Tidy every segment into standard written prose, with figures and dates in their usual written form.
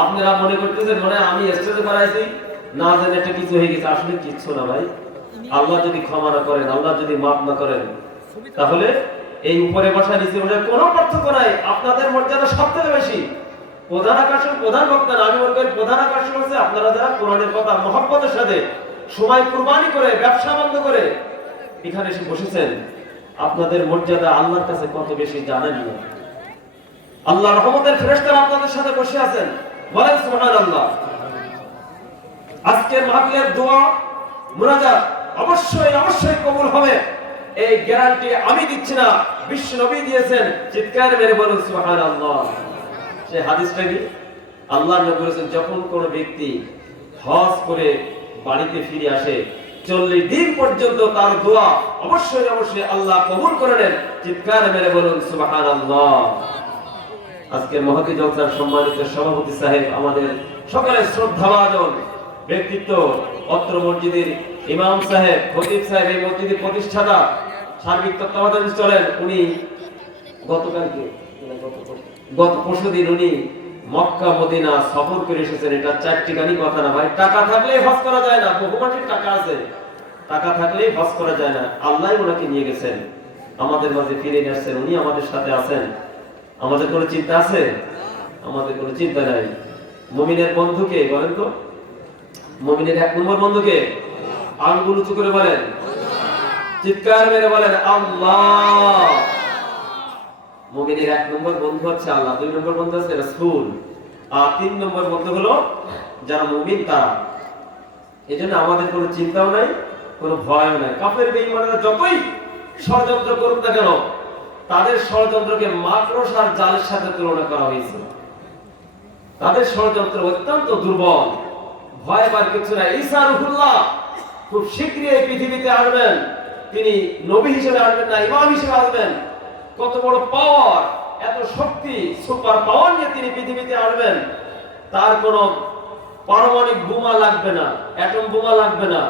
আপনারা মনে করতেছেন মনে হয় আমি স্টেজে বাড়াইছি না জানি একটা কিছু হয়ে গেছে, আসলে কিচ্ছু না ভাই। আল্লাহ যদি ক্ষমা না করেন, আল্লাহ যদি মাফ না করেন, তাহলে এই উপরে বসা নিচে বসে কোনো পার্থক্য নাই। আপনাদের মর্যাদা সবথেকে বেশি। প্রধান আকর্ষণ প্রধান বক্তা না, আমি মনে করি প্রধান আকর্ষণ হচ্ছে আপনারা যারা কোরআনের কথা মহব্বতের সাথে সময় কুরবানি করে ব্যবসা বন্ধ করে এখানে এসে বসেছেন। আপনাদের মর্যাদা আল্লাহর কাছে কত বেশি জানেন না। আল্লাহ রহমতের ফেরেশতারা আপনাদের সাথে বসে আছেন, বলেন সুবহানাল্লাহ। আজকের মাহফিলের দোয়া মুনাজাত অবশ্যই অবশ্যই কবুল হবে, এই গ্যারান্টি আমি দিচ্ছি না, বিশ্ব নবী দিয়েছেন। চিৎকার মেরে বলুন সুবহানাল্লাহ। সেই হাদিসটা কি? আল্লাহর নবী বলেছেন যখন কোনো ব্যক্তি হজ করে বাড়িতে ফিরে আসে 40 দিন পর্যন্ত তার দোয়া অবশ্যই অবশ্যই আল্লাহ কবুল করে নেন। চিৎকার মেরে বলুন সুবহানাল্লাহ। আজকের মহতী জলসার সম্মানিত সভাপতি সাহেব, আমাদের সকলের শ্রদ্ধাভাজন ব্যক্তিত্ব, অত্র মসজিদের ইমাম সাহেব, খতিব সাহেব, এই মসজিদের প্রতিষ্ঠাতা, সার্বিক তত্ত্বাবধান চলেন। উনি গত পরশুদিন উনি মক্কা মদিনা সফর করে এসেছেন। এটা চারটিখানি কথা না ভাই। টাকা থাকলেই হজ করা যায় না, বহুমাটির টাকা আছে, টাকা থাকলেই হজ করা যায় না। আল্লাহ ওনাকে নিয়ে গেছেন, আমাদের মাঝে ফিরে নিয়ে আসছেন, উনি আমাদের সাথে আছেন। আমাদের কোনো চিন্তা আছে? আমাদের কোনো চিন্তা নাই। মুমিনের বন্ধুকে বলেন তো, মুমিনের 1 নম্বর বন্ধুকে আঙ্গুল উঁচু করে বলেন, চিৎকার মেরে বলেন আল্লাহ। মুমিনের 1 নম্বর বন্ধু হচ্ছে আল্লাহ, 2 নম্বর বন্ধু হচ্ছে রাসূল, আর 3 নম্বর বন্ধু হলো যারা মুমিন তারা। এজন্য আমাদের কোনো চিন্তাও নাই, কোনো ভয়ও নাই। কাফের বেঈমানরা যতই ষড়যন্ত্র করুক না কেন, তাদের ষড়যন্ত্রকে মাকড়সার জালের সাথে তুলনা করা হয়েছে। তাদের ষড়যন্ত্র অত্যন্ত দুর্বল, ভয় পাওয়ার কিছু নাই। ঈসা রূহুল্লাহ খুব শীঘ্রই এই পৃথিবীতে আসবেন। তিনি নবী হিসেবে আসবেন না, ইমাম হিসেবে আসবেন। কত বড় পাওয়ার, এত শক্তি, সুপার পাওয়ার নিয়ে তিনি পৃথিবীতে আসবেন। তার কোনো পারমাণবিক বোমা লাগবে না, অ্যাটম বোমা লাগবে না,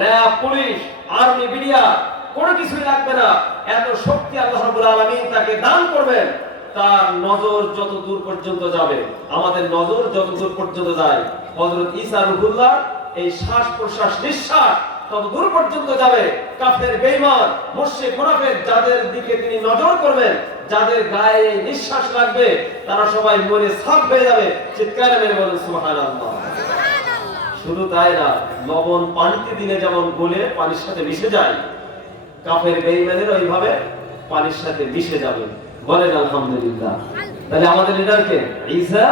র্যাব, পুলিশ, আর্মি, মিডিয়া কোনো কিছুই লাগবে না। এত শক্তি আল্লাহ রাব্বুল আলামিন তাকে দান করবেন। তার নজর যত দূর পর্যন্ত যাবে, আমাদের নজর যত দূর পর্যন্ত যায়, হযরত ঈসা রূহুল্লাহ এই শ্বাস প্রশ্বাস নিঃশ্বাস তত দূর পর্যন্ত যাবে। কাফের বেঈমান মুশরিক মুনাফিক যাদের দিকে তিনি নজর করবেন, যাদের গায়ে নিঃশ্বাস লাগবে, তারা সবাই মরে সাফ হয়ে যাবে। চিৎকার মেরে বলুন সুবহানাল্লাহ। শুধু তাই না, লবণ পানিতে দিলে যেমন গলে পানির সাথে মিশে যায়, কাফের বেঈমানের ওইভাবে পানির সাথে মিশে যাবে। বলেন আলহামদুলিল্লাহ। তাহলে আমাদের লিডার কে? ঈসা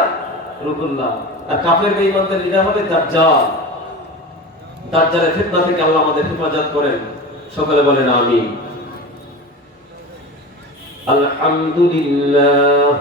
রূহুল্লাহ। আর কাফের বেঈমানদের লিডার হবে দাজ্জাল। দাজ্জালের ফিতনা থেকে আল্লাহ আমাদের হেফাজত করেন। সকলে বলেন আমিন। আলহামদুলিল্লাহ।